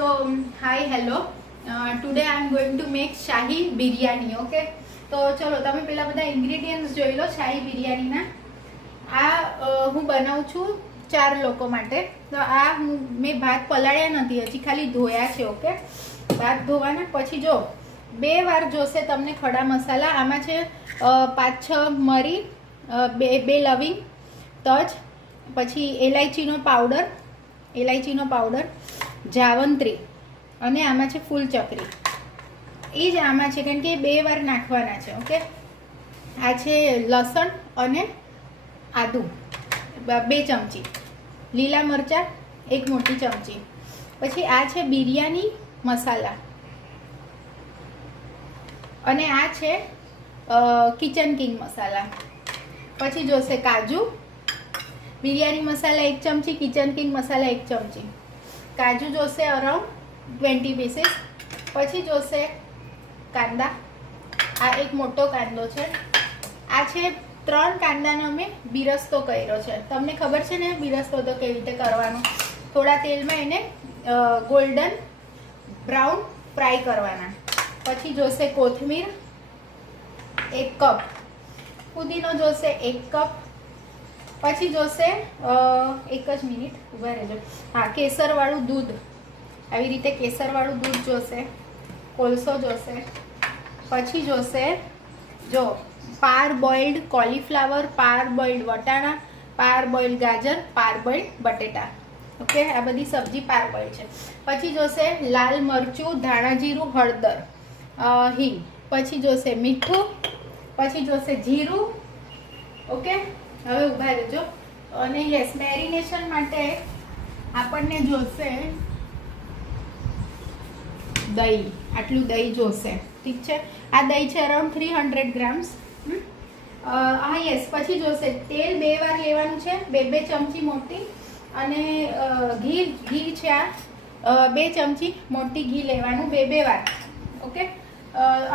So, hi, hello. Today I am going to make શાહી biryani. Okay. તો ચલો તમે પેલા બધા ઇન્ગ્રેડિયન્ટ્સ જોઈ લો શાહી બિરયાનીના. હું બનાવું છું 4 લોકો માટે. તો મેં ભાત પલાળ્યા નથી, હજી ખાલી ધોયા છે. ઓકે, ભાત ધોવાના પછી જો 2 વાર જોશે તમને ખડા મસાલા. આમાં છે 5-6 મરી, 2 લવિંગ, તજ, પછી એલાયચીનો પાવડર, જાવંત્રી અને આમાં છે ફૂલ ચક્રી. એ જ આમાં છે કારણ કે 2 વાર નાખવાના છે. ઓકે, આ છે લસણ અને આદુ 2 ચમચી, લીલા મરચાં 1 મોટી ચમચી, પછી આ છે બિરયાની મસાલા અને આ છે કિચન કિંગ મસાલા. પછી જોશે કાજુ, બિરયાની મસાલા 1 ચમચી, કિચન કિંગ મસાલા 1 ચમચી, કાજુ જોશે અરાઉન્ડ 20 પીસીસ. પછી જોશે કાંદા, આ 1 મોટો કાંદો છે. આ છે 3 કાંદાનો મેં બિરસ્તો કર્યો છે. તમને ખબર છે ને બિરસ્તો તો કેવી રીતે કરવાનો. થોડા તેલમાં એને ગોલ્ડન બ્રાઉન ફ્રાય કરવાના. પછી જોશે કોથમીર 1 કપ, પુદીનો જોશે 1 કપ. પછી જોશે 1 જ મિનિટ ઊભા રહેજો. હા, કેસરવાળું દૂધ, આવી રીતે કેસરવાળું દૂધ જોશે. કોલસો જોશે. પછી જોશે જો પાર બોઇલ્ડ કોલીફ્લાવર, પાર બોઇલ્ડ વટાણા, પાર બોઇલ્ડ ગાજર, પાર બોઇલ્ડ બટેટા. ઓકે, આ બધી સબ્જી પાર બોઇલ્ડ છે. પછી જોશે લાલ મરચું, ધાણા જીરું, હળદર, હિંગ. પછી જોશે મીઠું, પછી જોશે જીરું. ઓકે, હવે ઊભા રહેજો. અને યસ, મેરિનેશન માટે આપણને જોશે દહીં, આટલું દહીં જોશે. ઠીક છે, આ દહીં છે અરાઉન્ડ 300 ગ્રામ્સ. હા યસ, પછી જોશે તેલ 2 વાર લેવાનું છે, 2 ચમચી મોટી. અને ઘી છે આ 2 ચમચી મોટી ઘી લેવાનું, 2 વાર. ઓકે,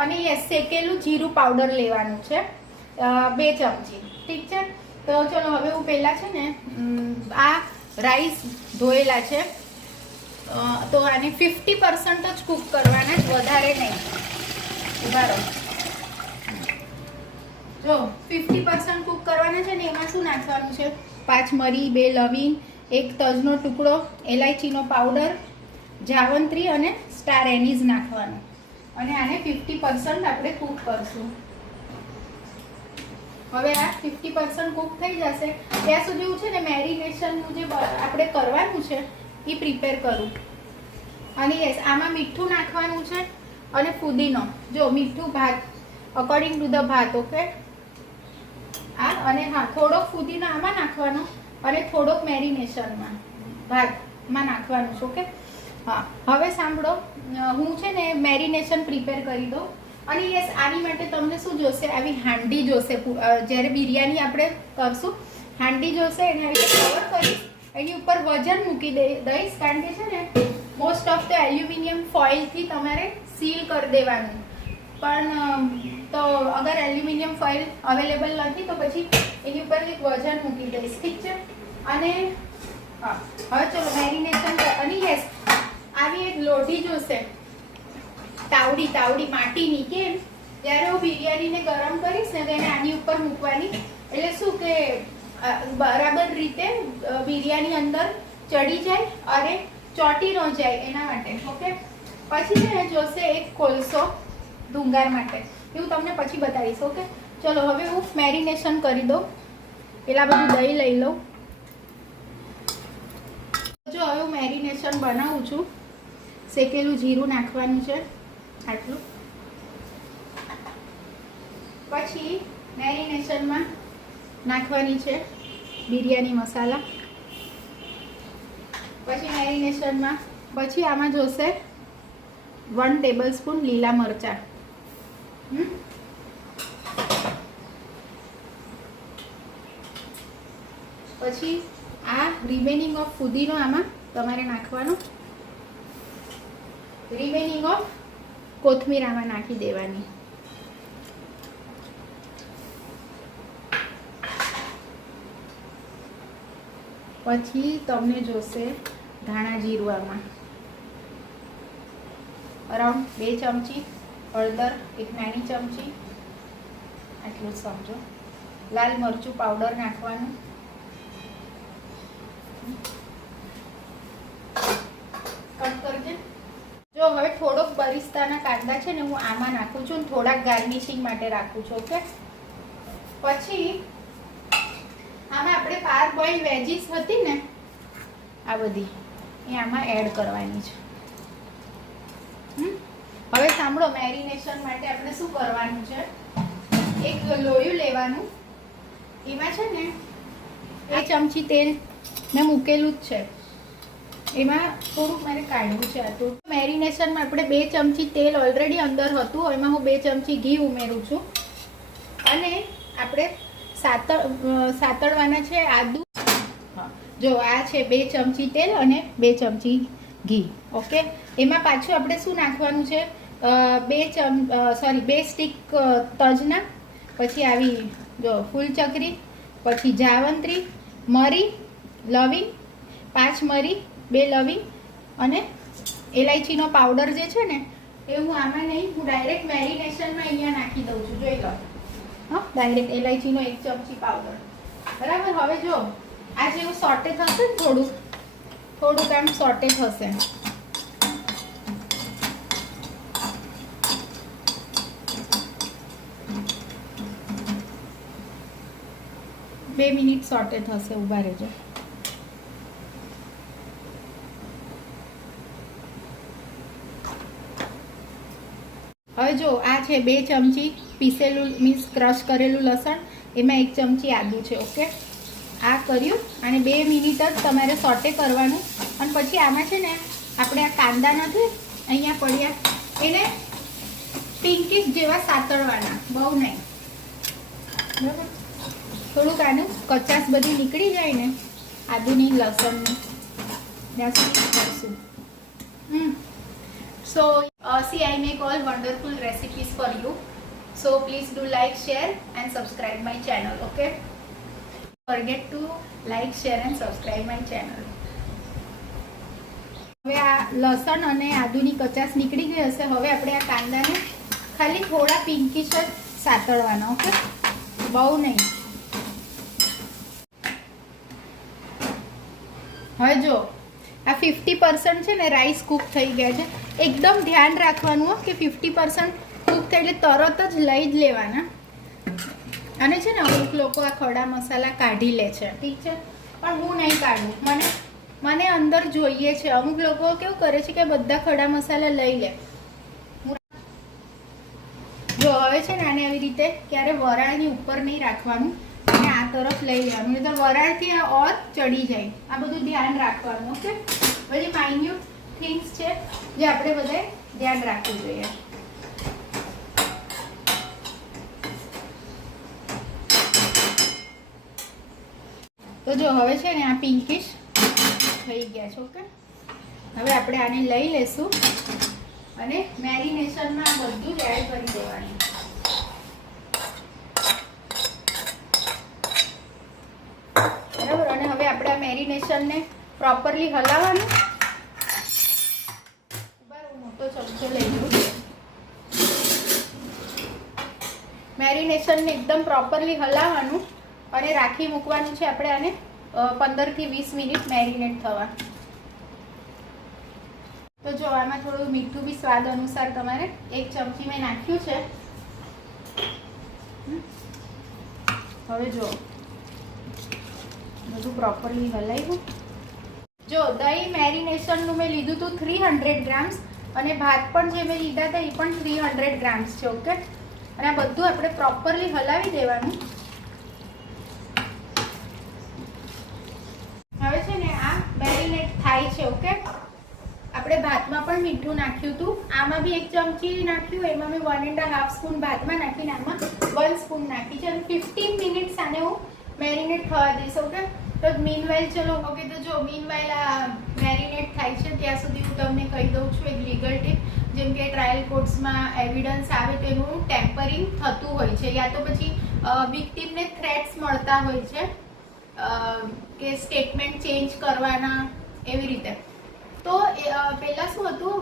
અને યસ શેકેલું જીરું પાવડર લેવાનું છે 2 ચમચી. ઠીક છે, તો ચલો હવે હું પહેલાં છે ને આ રાઈસ ધોયેલા છે, તો આને 50% જ કૂક કરવાના, વધારે નહીં. ઉભા રહો. જો 50% કૂક કરવાના છે ને એમાં શું નાખવાનું છે? 5 મરી, 2 લવિંગ, 1 તજનો ટુકડો, એલાયચીનો પાવડર, જાવંત્રી અને સ્ટાર એનીઝ નાખવાનું. અને આને 50% આપણે કૂક કરશું. હવે આ 50% કૂક થઈ જશે ત્યાં સુધી હું છે ને મેરિનેશનનું જે આપણે કરવાનું છે એ પ્રિપેર કરું. અને યસ, આમાં મીઠું નાખવાનું છે અને ફુદીનો. જો મીઠું ભાત અકોર્ડિંગ ટુ ધ ભાત. ઓકે, અને હા, થોડોક ફુદીનો આમાં નાખવાનો અને થોડોક મેરિનેશનમાં ભાતમાં નાખવાનું છે. ઓકે, હા. હવે સાંભળો, હું છે ને મેરિનેશન પ્રિપેર કરી દઉં. અને યસ, આની માટે તમને શું જોશે? આવી હાંડી જોશે. જ્યારે બિરયાની આપણે કરશું, હાંડી જોશે. એને આવી રીતે કવર કરીશ, એની ઉપર વજન મૂકી દઈશ. કારણ કે છે ને મોસ્ટ ઓફ ધ એલ્યુમિનિયમ ફોઇલથી તમારે સીલ કરી દેવાનું. પણ તો અગર એલ્યુમિનિયમ ફોઇલ અવેલેબલ નથી તો પછી એની ઉપર એક વજન મૂકી દઈશ. ઠીક છે, અને હા, હવે ચલો મેરિનેશન. અને યસ, આવી એક લોઢી જોશે, તાવડી માટીની. કેમ? જ્યારે હું બિરયાનીને ગરમ કરીશ ને તો એને આની ઉપર મૂકવાની. એટલે શું કે બરાબર રીતે બિરયાની અંદર ચડી જાય અને ચોટી ન જાય એના માટે. ઓકે, પછી છે ને જોશે એક કોલસો ધુંગાર માટે. એવું તમને પછી બતાવીશ. ઓકે, ચલો હવે હું મેરિનેશન કરી દઉં. પેલા બધું દહીં લઈ લઉં. જો હવે હું મેરિનેશન બનાવું છું. શેકેલું જીરું નાખવાનું છે આટલું. પછી મેરિનેશનમાં નાખવાની છે બિરયાની મસાલા. પછી મેરિનેશનમાં પછી આમાં જોશે 1 ટેબલસ્પૂન લીલા મરચાં. પછી આ રિમેનિંગ ઓફ ફુદીનો આમાં તમારે નાખવાનો. રિમેનિંગ ઓફ કોથમીર આમાં નાખી દેવાની. પછી તમને જોશે ધાણા જીરું આમાં. અરાઉન્ડ 2 ચમચી, હળદર 1 નાની ચમચી, આટલું સમજો. લાલ મરચું પાવડર નાખવાનું. કટ કરજે. જો હવે થોડોક બરિસ્તાના કાંદા છે ને હું આમાં નાખું છું, થોડાક ગાર્નિશિંગ માટે રાખું છું. ઓકે, પછી આમાં આપણે પાર બોઇલ વેજીસ હતી ને આ બધી એ આમાં એડ કરવાની છે. હવે સાંભળો, મેરિનેશન માટે આપણે શું કરવાનું છે, એક લોયું લેવાનું, એમાં છે ને 1 ચમચી તેલ મેં મૂકેલું જ છે, એમાં થોડુંક મારે કાઢવું છે. આ તો મેરિનેશનમાં આપણે 2 ચમચી તેલ ઓલરેડી અંદર હતું, એમાં હું 2 ચમચી ઘી ઉમેરું છું. અને આપણે સાતળવાના છે આદુ. જો આ છે 2 ચમચી તેલ અને 2 ચમચી ઘી. ઓકે, એમાં પાછું આપણે શું નાખવાનું છે, 2 સ્ટીક તજના, પછી આવી જો ફૂલ ચકરી, પછી જાવંત્રી, મરી, લવિંગ 5 મરી, 2 લવિંગ અને એલાયચીનો પાવડર જે છે ને એ હું આમાં નહીં, હું ડાયરેક્ટ મેરિનેશનમાં અહીંયા નાખી દઉં છું. જોઈ લો, હા, ડાયરેક્ટ એલાયચીનો 1 ચમચી પાવડર. બરાબર. હવે જો આ જેવું સોટે થશે ને, થોડુંક આમ સોટે થશે. બે મિનિટ સોટે થશે, ઊભા રહેજો. હવે જો આ છે 2 ચમચી પીસેલું મીન્સ ક્રશ કરેલું લસણ, એમાં 1 ચમચી આદું છે. ઓકે, આ કર્યું અને 2 મિનિટ જ તમારે સોટે કરવાનું. અને પછી આમાં છે ને આપણે આ કાંદા નથી અહીંયા પડ્યા, એને પિંકીશ જેવા સાતળવાના, બહુ નહીં. બરાબર, થોડુંક આનું કચાશ બધી નીકળી જાય ને આદુની લસણની, ત્યાં સુધી કરશું. So see, I make all wonderful recipes for you. So please do like, share and subscribe my channel. Okay? Forget to like, share and subscribe my channel. હવે આ લસણ અને આદુની કચાશ નીકળી ગઈ હશે. હવે આપણે આ કાંદાને ખાલી થોડા પિંકીશ જ સાતળવાના. ઓકે, બહુ નહીં. હવે જો આ 50% છે ને રાઈસ કૂક થઈ ગયા છે. એકદમ ધ્યાન રાખવાનું કે 50% કૂક થાય એટલે તરત જ લઈ જ લેવાના. અને છે ને અમુક લોકો આ ખડા મસાલા કાઢી લે છે, ઠીક છે, પણ હું નહીં કાઢું. મને અંદર જોઈએ છે. અમુક લોકો કેવું કરે છે કે બધા ખડા મસાલા લઈ લે. જો હવે છે ને આને આવી રીતે ક્યારે વરાળની ઉપર નહીં રાખવાનું અને આ તરફ લઈ લેવાનું, નહીં તો વરાળથી આ ઓર ચડી જાય. આ બધું ધ્યાન રાખવાનું. ઓકે, બધી માઇન્યુટ થિંગ્સ છે જે આપણે બધાએ ધ્યાન રાખવું જોઈએ. તો જો હવે છે ને આ પિંકિશ થઈ ગયા છે. ઓકે, હવે આપણે આને લઈ લેશું અને મેરિનેશનમાં આ બધું જ એડ કરી દેવાનું. બરાબર. અને હવે આપણે આ મેરિનેશનને પ્રોપરલી હલાવવાનું. મોટો ચમચો લઈ લઉં. મેરિનેશનને એકદમ પ્રોપરલી હલાવવાનું અને રાખી મૂકવાનું છે આપણે આને 15 થી 20 મિનિટ મેરિનેટ થવા. તો જો આમાં થોડું મીઠું બી સ્વાદ અનુસાર તમારે 1 ચમચી મેં નાખ્યું છે. હવે જો બધું પ્રોપરલી હલાવ્યું. જો દહીં મેરિનેશનનું મેં લીધું હતું 300 ગ્રામ્સ અને ભાત પણ જે મેં લીધા હતા એ પણ 300 ગ્રામ્સ છે. ઓકે, અને આ બધું આપણે પ્રોપરલી હલાવી દેવાનું. હવે છે ને આ મેરિનેટ થાય છે. ઓકે, આપણે ભાતમાં પણ મીઠું નાખ્યું હતું, આમાં બી 1 ચમચી નાખ્યું, એમાં મેં 1.5 સ્પૂન ભાતમાં નાખીને આમાં 1 સ્પૂન નાખી છે. અને 15 મિનિટ્સ આને હું મેરિનેટ થવા દઈશ. ઓકે, તો મીનવાઇલ ચલો. ઓકે, તો જો મીનવાઇલ આ મેરિનેટ થાય છે ત્યાં સુધી હું તમને કહી દઉં છું એક લીગલ ટીપ. જેમ કે ટ્રાયલ કોર્ટ્સમાં એવિડન્સ આવે તેનું ટેમ્પરિંગ થતું હોય છે, યા તો પછી વિક્ટીમને થ્રેટ્સ મળતા હોય છે કે સ્ટેટમેન્ટ ચેન્જ કરવાના, એવી રીતે. તો પહેલાં શું હતું,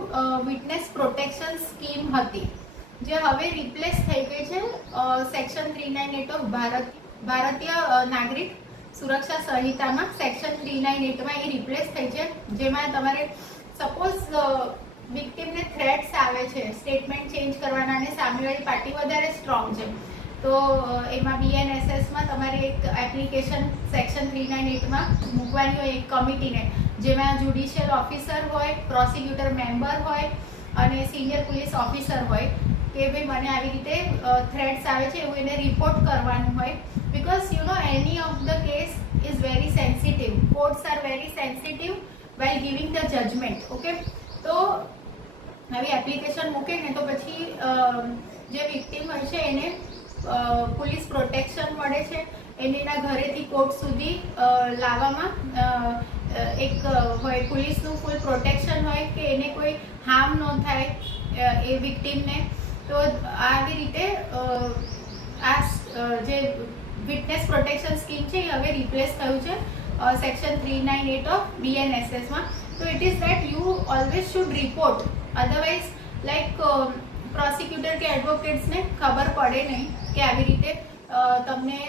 વિટનેસ પ્રોટેક્શન સ્કીમ હતી જે હવે રિપ્લેસ થઈ ગઈ છે સેક્શન 398 ઓફ ભારતીય નાગરિક સુરક્ષા સંહિતામાં. સેક્શન 398માં એ રિપ્લેસ થઈ છે, જેમાં તમારે સપોઝ વિક્ટિમને થ્રેટ્સ આવે છે સ્ટેટમેન્ટ ચેન્જ કરવાના અને સામેવાળી પાર્ટી વધારે સ્ટ્રોંગ છે, તો એમાં BNSSમાં તમારે એક એપ્લિકેશન સેક્શન 398માં મૂકવાની હોય એક કમિટીને, જેમાં જ્યુડિશિયલ ઓફિસર હોય, પ્રોસિક્યુટર મેમ્બર હોય અને સિનિયર પોલીસ ઓફિસર હોય કે ભાઈ મને આવી રીતે થ્રેટ્સ આવે છે એવું એને રિપોર્ટ કરવાનું હોય. Because you know any of the case is very sensitive, courts are very sensitive while giving the judgment. Okay, તો આવી એપ્લિકેશન મૂકે ને તો પછી જે વિક્ટિમ હોય છે એને પોલીસ પ્રોટેક્શન મળે છે, એને એના ઘરેથી કોર્ટ સુધી લાવવામાં એક હોય, પોલીસનું ફૂલ પ્રોટેક્શન હોય કે એને કોઈ હાર્મ ન થાય એ વિક્ટિમને. તો આવી રીતે આ જે વિટનેસ પ્રોટેક્શન સ્કીમ છે એ હવે રિપ્લેસ થયું છે સેક્શન 398 ઓફ BNSSમાં. તો it is that you always should report, otherwise like prosecutor કે એડવોકેટ્સને ખબર પડે નહીં કે આવી રીતે તમને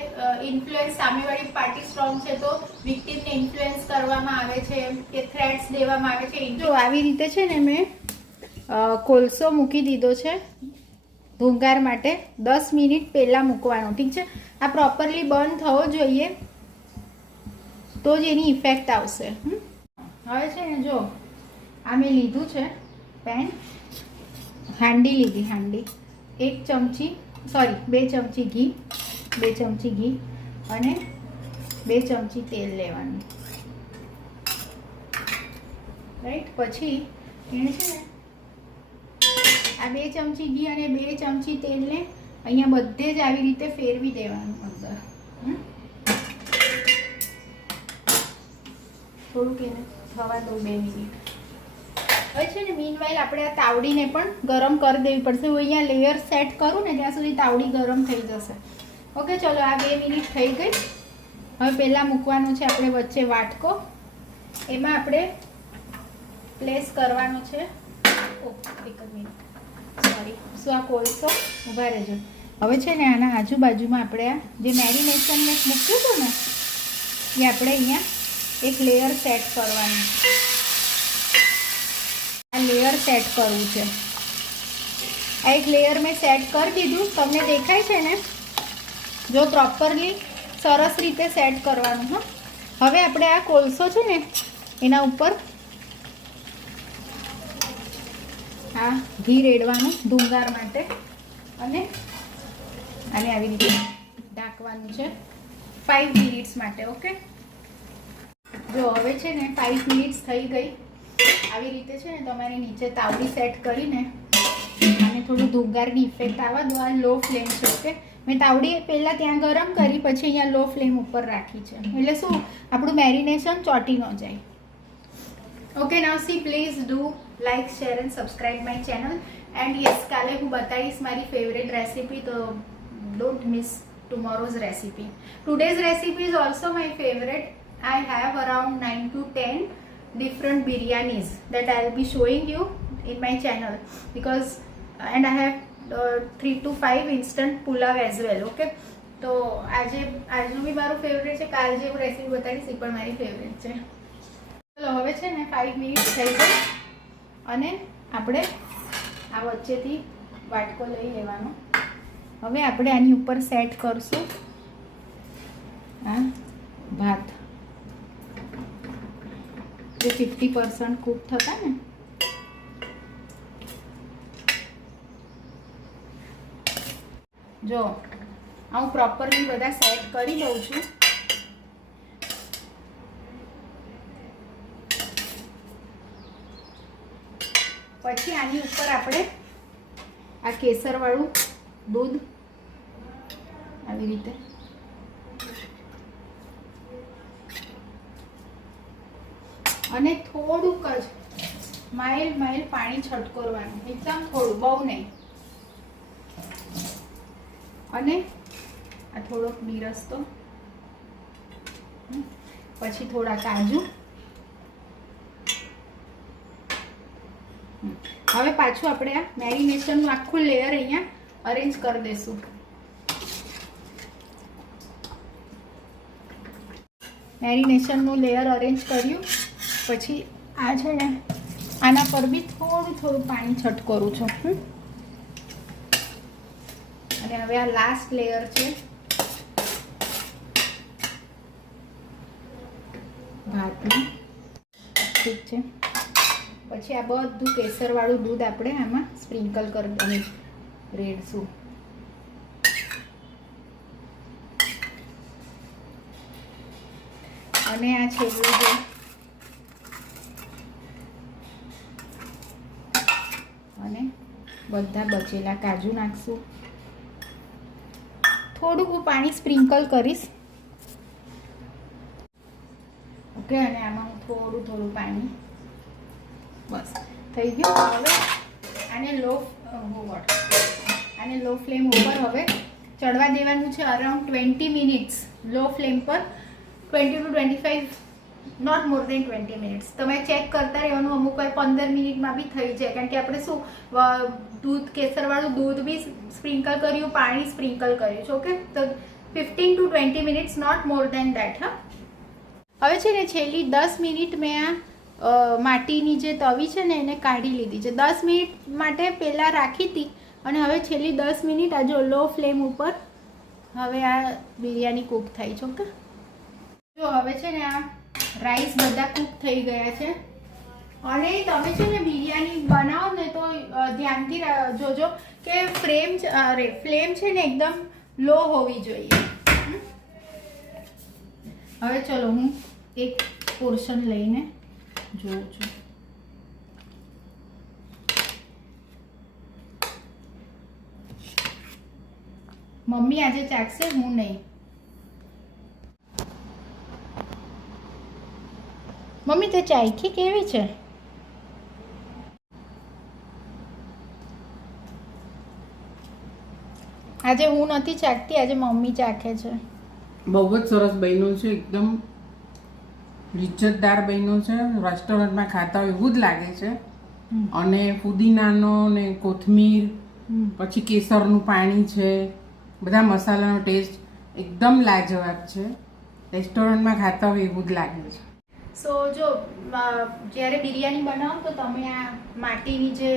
ઇન્ફ્લુઅન્સ, સામેવાળી પાર્ટી સ્ટ્રોંગ છે તો વિક્ટિમને ઇન્ફ્લુઅન્સ કરવામાં આવે છે કે થ્રેટ્સ દેવામાં આવે છે. જો આવી રીતે છે ને મેં કોલસો મૂકી દીધો છે ભૂંગાર માટે, 10 મિનિટ પહેલાં મૂકવાનો. ઠીક છે, આ પ્રોપરલી બર્ન થવો જોઈએ તો જ એની ઇફેક્ટ આવશે. હવે છે ને જો આ મેં લીધું છે પેન, હાંડી લીધી, હાંડી 1 ચમચી 2 ચમચી ઘી, 2 ચમચી ઘી અને 2 ચમચી તેલ લેવાનું. રાઈટ, પછી એને છે ને આ 2 ચમચી ઘી અને 2 ચમચી તેલને અહીંયા બધે જ આવી રીતે ફેરવી દેવાનું અંદર. થોડુંક એને થવા દો 2 મિનિટ. હવે છે ને મીનવાઇલ આપણે આ તાવડીને પણ ગરમ કરી દેવી પડશે. હું અહીંયા લેયર સેટ કરું ને ત્યાં સુધી તાવડી ગરમ થઈ જશે. ઓકે, ચલો આ 2 મિનિટ થઈ ગઈ. હવે પહેલાં મૂકવાનું છે આપણે વચ્ચે વાટકો, એમાં આપણે પ્લેસ કરવાનું છે. એક જ મિનિટ, સોરી, શું આ કોલસો ઊભા રહેજો. હવે છે ને આના આજુબાજુમાં આપણે આ જે મેરિનેશન મેં મૂક્યું હતું ને એ આપણે અહીંયા એક લેયર સેટ કરવાનું. આ લેયર સેટ કરવું છે. આ એક લેયર મેં સેટ કરી દીધું, તમને દેખાય છે ને? જો પ્રોપરલી સરસ રીતે સેટ કરવાનું. હવે આપણે આ કોલસો છે ને એના ઉપર આ ઘી રેડવાનું ધુંગાર માટે અને આને આવી રીતે ઢાંકવાનું છે 5 મિનિટ્સ માટે. ઓકે, જો હવે છે ને 5 મિનિટ્સ થઈ ગઈ. આવી રીતે છે ને તમારે નીચે તાવડી સેટ કરીને અને થોડું ધુંગારની ઇફેક્ટ આવવા દો. આ લો ફ્લેમ છે. ઓકે, મેં તાવડી પહેલાં ત્યાં ગરમ કરી પછી અહીંયા લો ફ્લેમ ઉપર રાખી છે, એટલે શું આપણું મેરિનેશન ચોંટી ન જાય. Okay, now C please do like, share and subscribe my channel. And yes, કાલે હું બતાવીશ મારી ફેવરેટ રેસીપી, તો don't miss tomorrow's recipe. Today's recipe is also my favorite. I have around 9 to 10 different biryanis that I'll be showing you in my channel, because and I have 3 to 5 instant pulav as well. Okay, તો આજનું બી મારું favourite છે, કાલ જે હું recipe બતાવીશ એ પણ મારી ફેવરેટ છે. ચલો હવે છે ને 5 મિનિટ થઈ ગઈ અને આપણે આ વચ્ચેથી વાટકો લઈ લેવાનો. હવે આપણે આની ઉપર સેટ કરશું આ ભાત જે 50% કૂક થતા ને. જો હું પ્રોપરલી બધા સેટ કરી દઉં છું. પછી આની ઉપર આપણે આ કેસરવાળું દૂધ આવી રીતે અને થોડુંક જ માઇલ્ડ પાણી છટકોરવાનું, એકદમ થોડું, બહુ નહીં. અને આ થોડોક બીરસ્તો, પછી થોડા કાજુ હવે પાછું આપણે આ મેરિનેશનનું આખું લેયર અહીંયા અરેન્જ કરી દઈશું. મેરિનેશનનું લેયર અરેન્જ કર્યું પછી આ છે ને આના પર બી થોડું પાણી છટ કરું છું. અને હવે આ લાસ્ટ લેયર છે ભાતનું. ઠીક છે. પછી આ બધું કેસરવાળું દૂધ આપણે આમાં સ્પ્રિંકલ કરી અને રેડશું. અને આ છેલ્લું જે અને બધા બચેલા કાજુ નાખશું. થોડુંક હું પાણી સ્પ્રિંકલ કરીશ. ઓકે, અને આમાં હું થોડું પાણી, બસ થઈ ગયું. હવે આને લો ફ્લેમ ઉપર હવે ચડવા દેવાનું છે અરાઉન્ડ 20 મિનિટ્સ. લો ફ્લેમ પર 20 to 25, not more than 20 minutes. તમે ચેક કરતા રહેવાનું. અમુક વાર 15 મિનિટમાં બી થઈ જાય, કારણ કે આપણે શું દૂધ, કેસરવાળું દૂધ બી સ્પ્રિંકલ કર્યું, પાણી સ્પ્રિંકલ કર્યું છે. ઓકે, તો 15 to 20 minutes, not more than that. હવે છે ને છેલ્લી 10 મિનિટ મેં આ માટીની જે તવી છે ને એને કાઢી લીધી છે. 10 મિનિટ માટે પહેલાં રાખી હતી અને હવે છેલ્લી 10 મિનિટ આ જો લો ફ્લેમ ઉપર હવે આ બિરયાની કૂક થઈ છે. ઓકે, જો હવે છે ને આ રાઈસ બધા કૂક થઈ ગયા છે. અને તમે છે ને બિરયાની બનાવો ને તો ધ્યાનથી જોજો કે ફ્લેમ છે ને એકદમ લો હોવી જોઈએ. હવે ચલો હું એક પોર્શન લઈને જોઉં છું. મમ્મી આજે ચાખશે, હું નહીં. મમ્મી તે ચાખી કેવી છે? આજે હું નથી ચાખતી, આજે મમ્મી ચાખે છે. બહુ જ સરસ બન્યું છે, એકદમ લિજ્જતદાર બન્યું છે. રેસ્ટોરન્ટમાં ખાતા હોય એવું જ લાગે છે. અને ફુદીનાનો ને કોથમીર, પછી કેસરનું પાણી છે, બધા મસાલાનો ટેસ્ટ એકદમ લાજવાબ છે. રેસ્ટોરન્ટમાં ખાતા હોય એવું જ લાગે છે. સો જો જ્યારે બિરયાની બનાવો તો તમે આ માટીની જે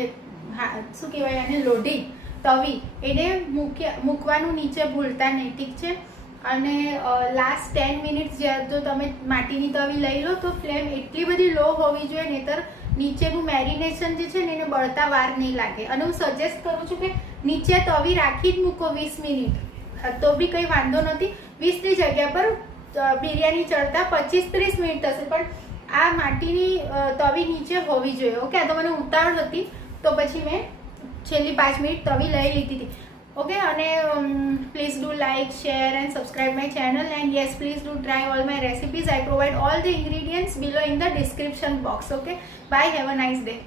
શું કહેવાય આને લોઢી તવી એને મૂકવાનું નીચે ભૂલતા નહીં. ઠીક છે. અને લાસ્ટ 10 મિનિટ્સ જો તમે માટીની તવી લઈ લો તો ફ્લેમ એટલી બધી લો હોવી જોઈએ, નહીંતર નીચેનું મેરિનેશન જે છે ને એને બળતા વાર નહીં લાગે. અને હું સજેસ્ટ કરું છું કે નીચે તવી રાખી જ મૂકો 20 મિનિટ, તો બી કંઈ વાંધો નથી. 20ની જગ્યા પર બિરયાની ચડતા 25-30 મિનિટ થશે, પણ આ માટીની તવી નીચે હોવી જોઈએ. ઓકે, આ તો મને ઉતાવળ હતી તો પછી મેં છેલ્લી 5 મિનિટ તવી લઈ લીધી હતી. Okay, and please do like, share and subscribe my channel, and yes, please do try all my recipes. I provide all the ingredients below in the description box. Okay, bye, have a nice day.